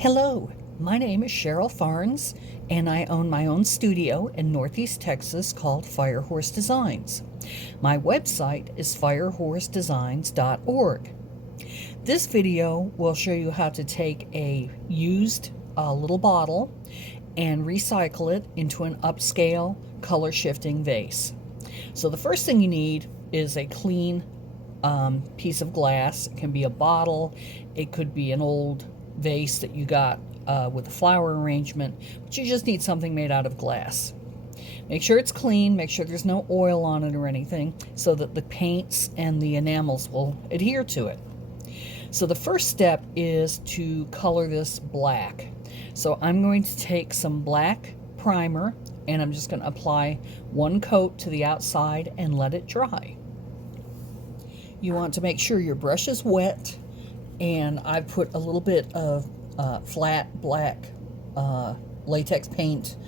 Hello, my name is Cheryl Farrens, and I own my own studio in Northeast Texas called FireHorse Designs. My website is firehorsedesigns.org. This video will show you how to take a used little bottle and recycle it into an upscale color shifting vase. So the first thing you need is a clean piece of glass. It can be a bottle, it could be an old vase that you got with a flower arrangement, but you just need something made out of glass. Make sure it's clean, make sure there's no oil on it or anything so that the paints and the enamels will adhere to it. So the first step is to color this black. So I'm going to take some black primer and I'm just going to apply one coat to the outside and let it dry. You want to make sure your brush is wet, and I've put a little bit of flat black latex paint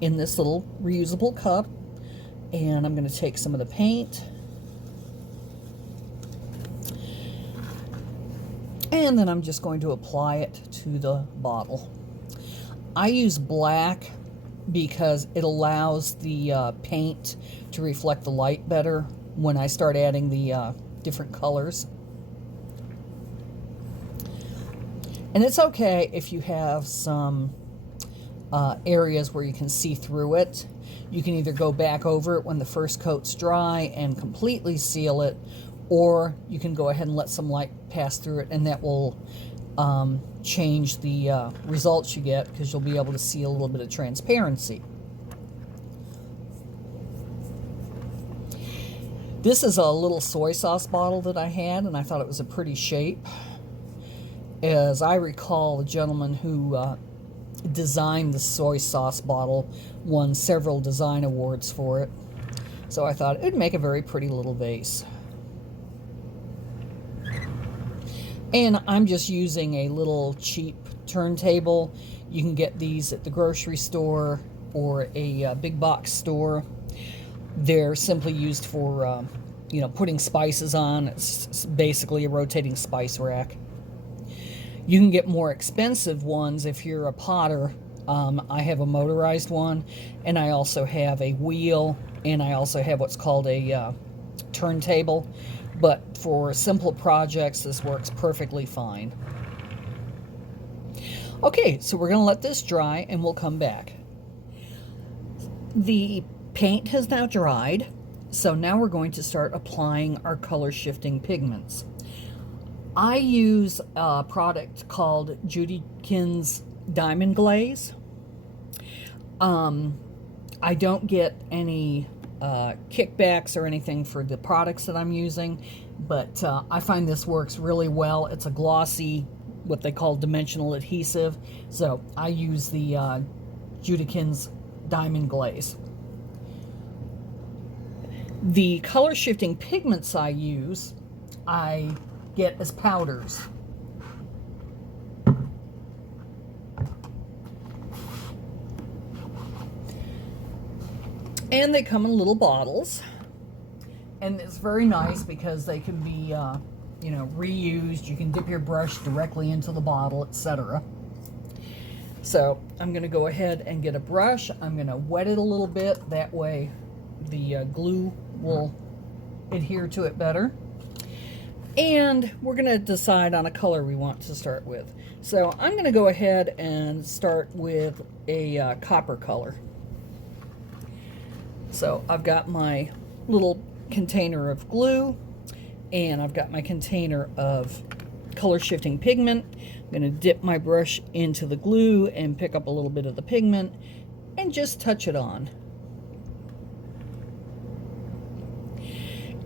in this little reusable cup, and I'm going to take some of the paint and then I'm just going to apply it to the bottle. I use black because it allows the paint to reflect the light better when I start adding the different colors. And it's okay if you have some areas where you can see through it. You can either go back over it when the first coat's dry and completely seal it, or you can go ahead and let some light pass through it, and that will change the results you get, because you'll be able to see a little bit of transparency. This is a little soy sauce bottle that I had, and I thought it was a pretty shape. As I recall, the gentleman who designed the soy sauce bottle won several design awards for it. So I thought it would make a very pretty little vase. And I'm just using a little cheap turntable. You can get these at the grocery store or a big box store. They're simply used for, putting spices on. It's basically a rotating spice rack. You can get more expensive ones if you're a potter. I have a motorized one, and I also have a wheel, and I also have what's called a turntable. But for simple projects, this works perfectly fine. Okay, so we're going to let this dry, and we'll come back. The paint has now dried, so now we're going to start applying our color shifting pigments. I use a product called Judykins Diamond Glaze. I don't get any kickbacks or anything for the products that I'm using, but I find this works really well. It's a glossy, what they call dimensional adhesive, so I use the Judykins Diamond Glaze. The color shifting pigments I use, I get as powders. And they come in little bottles. And it's very nice because they can be, reused. You can dip your brush directly into the bottle, etc. So I'm going to go ahead and get a brush. I'm going to wet it a little bit. That way the glue will adhere to it better. And we're going to decide on a color we want to start with. So I'm going to go ahead and start with a copper color. So I've got my little container of glue, and I've got my container of color shifting pigment. I'm going to dip my brush into the glue and pick up a little bit of the pigment and just touch it on.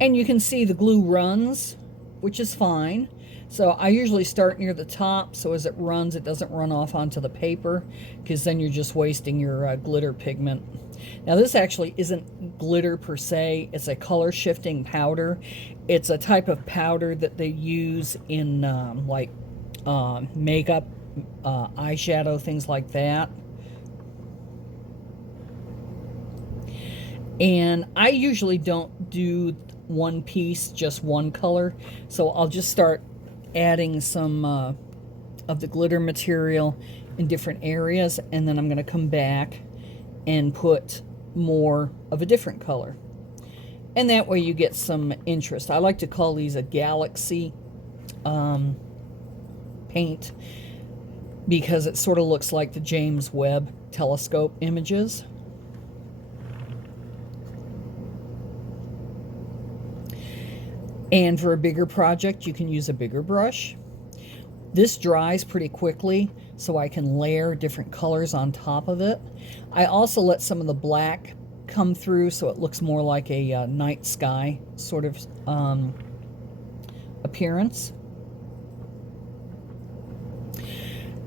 And you can see the glue runs, which is fine. So I usually start near the top, so as it runs, it doesn't run off onto the paper, because then you're just wasting your glitter pigment. Now this actually isn't glitter per se, it's a color shifting powder. It's a type of powder that they use in makeup, eyeshadow, things like that. And I usually don't do one piece, just one color. So I'll just start adding some of the glitter material in different areas, and then I'm going to come back and put more of a different color. And that way you get some interest. I like to call these a galaxy paint because it sort of looks like the James Webb telescope images. And for a bigger project, you can use a bigger brush. This dries pretty quickly, so I can layer different colors on top of it. I also let some of the black come through so it looks more like a night sky sort of appearance.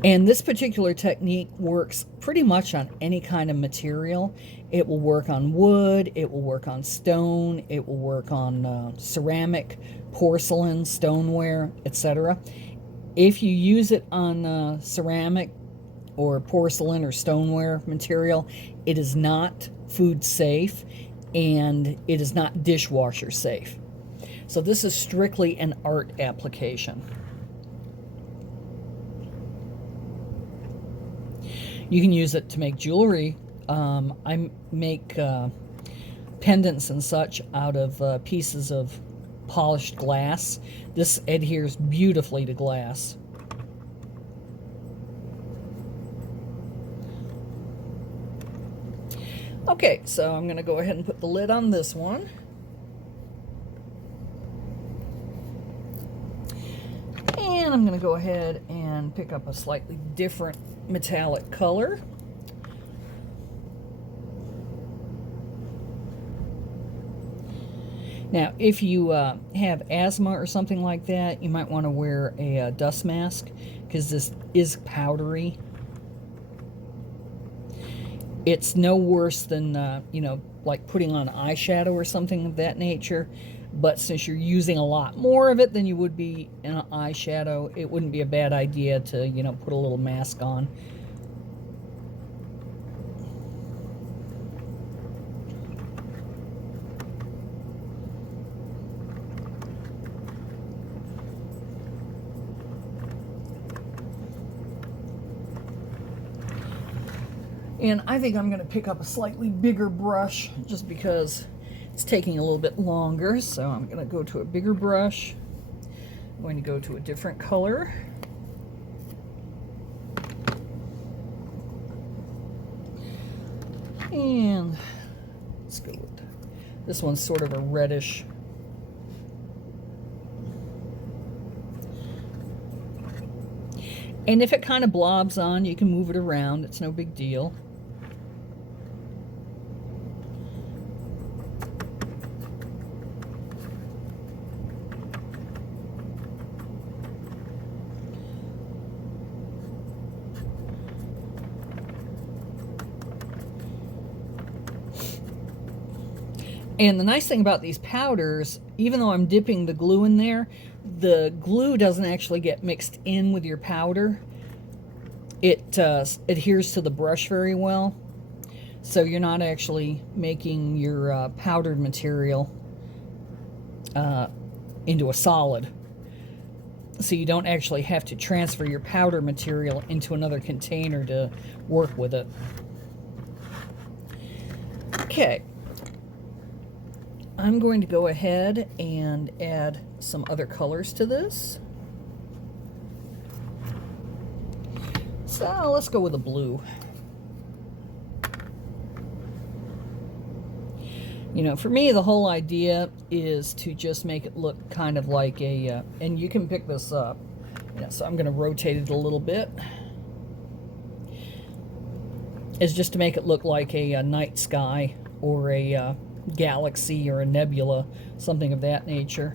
And this particular technique works pretty much on any kind of material. It will work on wood, it will work on stone, it will work on ceramic, porcelain, stoneware, etc. If you use it on ceramic or porcelain or stoneware material, it is not food safe and it is not dishwasher safe. So this is strictly an art application. You can use it to make jewelry. I make pendants and such out of pieces of polished glass. This adheres beautifully to glass. Okay, so I'm going to go ahead and put the lid on this one. And I'm going to go ahead and pick up a slightly different metallic color. Now, if you have asthma or something like that, you might want to wear a dust mask because this is powdery. It's no worse than, you know, like putting on eyeshadow or something of that nature. But since you're using a lot more of it than you would be in an eyeshadow, it wouldn't be a bad idea to, you know, put a little mask on. And I think I'm going to pick up a slightly bigger brush just because it's taking a little bit longer. So I'm going to go to a bigger brush. I'm going to go to a different color. And let's go with this one's sort of a reddish. And if it kind of blobs on, you can move it around. It's no big deal. And the nice thing about these powders, even though I'm dipping the glue in there, the glue doesn't actually get mixed in with your powder. It adheres to the brush very well. So you're not actually making your powdered material into a solid. So you don't actually have to transfer your powder material into another container to work with it. Okay. I'm going to go ahead and add some other colors to this. So let's go with a blue. You know, for me, the whole idea is to just make it look kind of like a, and you can pick this up. Yeah, so I'm going to rotate it a little bit. Is just to make it look like a night sky or a galaxy or a nebula, something of that nature.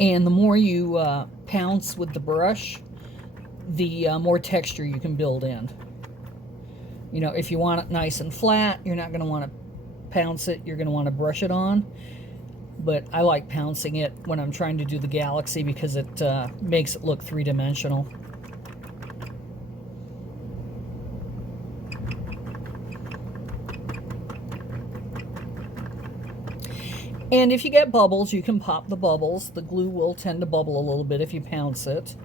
And the more you pounce with the brush, the more texture you can build in. You know, if you want it nice and flat, you're not going to want to pounce it. You're going to want to brush it on. but I like pouncing it when I'm trying to do the galaxy because it makes it look three-dimensional. And if you get bubbles, you can pop the bubbles. The glue will tend to bubble a little bit if you pounce it.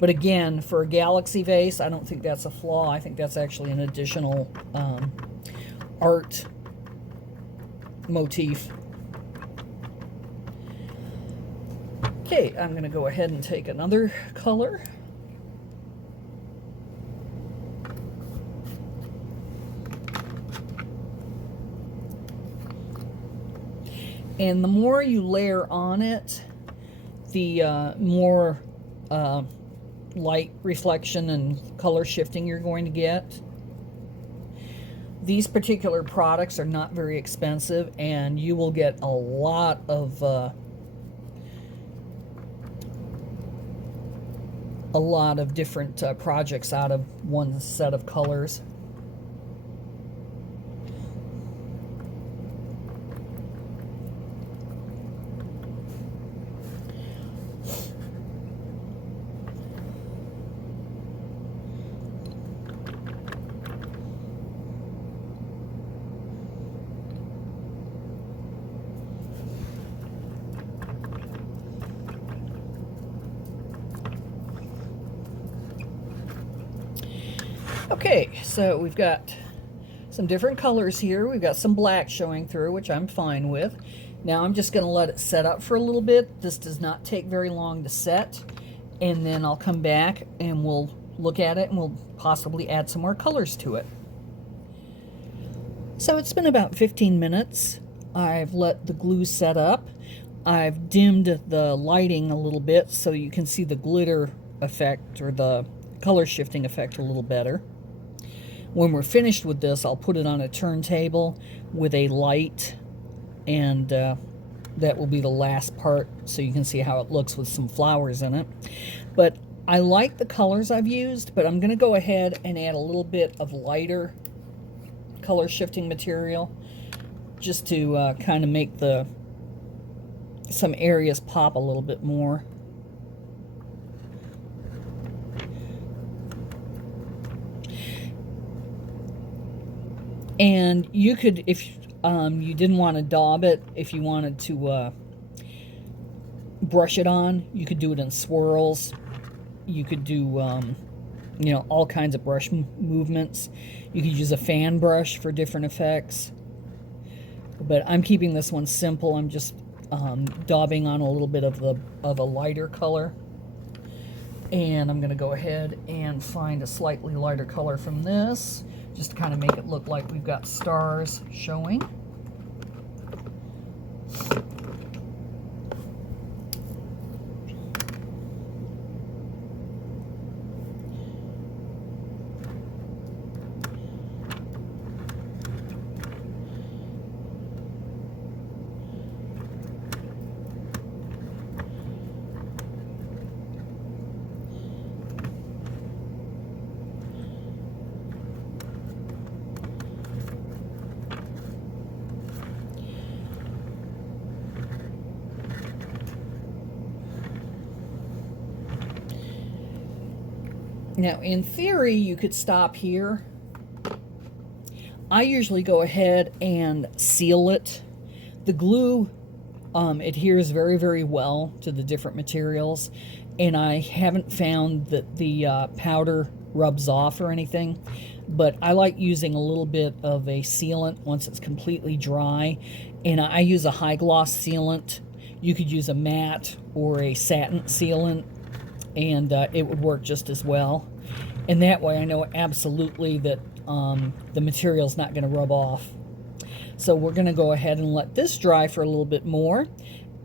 But again, for a galaxy vase, I don't think that's a flaw. I think that's actually an additional art motif. Okay, I'm going to go ahead and take another color. And the more you layer on it, the more light reflection and color shifting you're going to get. These particular products are not very expensive, and you will get a lot of different projects out of one set of colors. Okay, so we've got some different colors here. We've got some black showing through, which I'm fine with. Now I'm just going to let it set up for a little bit. This does not take very long to set. And then I'll come back and we'll look at it and we'll possibly add some more colors to it. So it's been about 15 minutes. I've let the glue set up. I've dimmed the lighting a little bit so you can see the glitter effect or the color shifting effect a little better. When we're finished with this, I'll put it on a turntable with a light, and that will be the last part so you can see how it looks with some flowers in it. But I like the colors I've used, but I'm going to go ahead and add a little bit of lighter color shifting material just to kind of make some areas pop a little bit more. And you could, if you didn't want to daub it, if you wanted to brush it on, you could do it in swirls. You could do, you know, all kinds of brush movements. You could use a fan brush for different effects. But I'm keeping this one simple. I'm just daubing on a little bit of a lighter color. And I'm going to go ahead and find a slightly lighter color from this, just to kind of make it look like we've got stars showing. Now, in theory, you could stop here. I usually go ahead and seal it. The glue adheres very, very well to the different materials, and I haven't found that the powder rubs off or anything, but I like using a little bit of a sealant once it's completely dry, and I use a high gloss sealant. You could use a matte or a satin sealant, and it would work just as well. And that way I know absolutely that the material's not going to rub off. So we're going to go ahead and let this dry for a little bit more,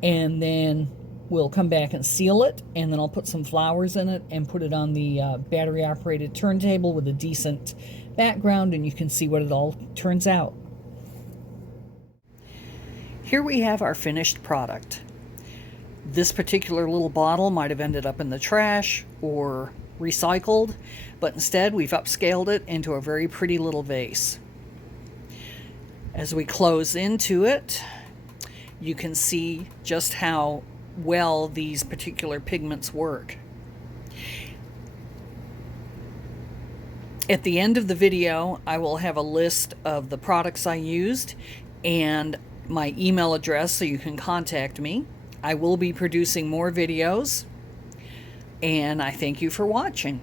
and then we'll come back and seal it, and then I'll put some flowers in it and put it on the battery operated turntable with a decent background, and you can see what it all turns out. Here we have our finished product. This particular little bottle might have ended up in the trash or recycled, but instead we've upscaled it into a very pretty little vase. As we close into it, you can see just how well these particular pigments work. At the end of the video, I will have a list of the products I used and my email address so you can contact me. I will be producing more videos, and I thank you for watching.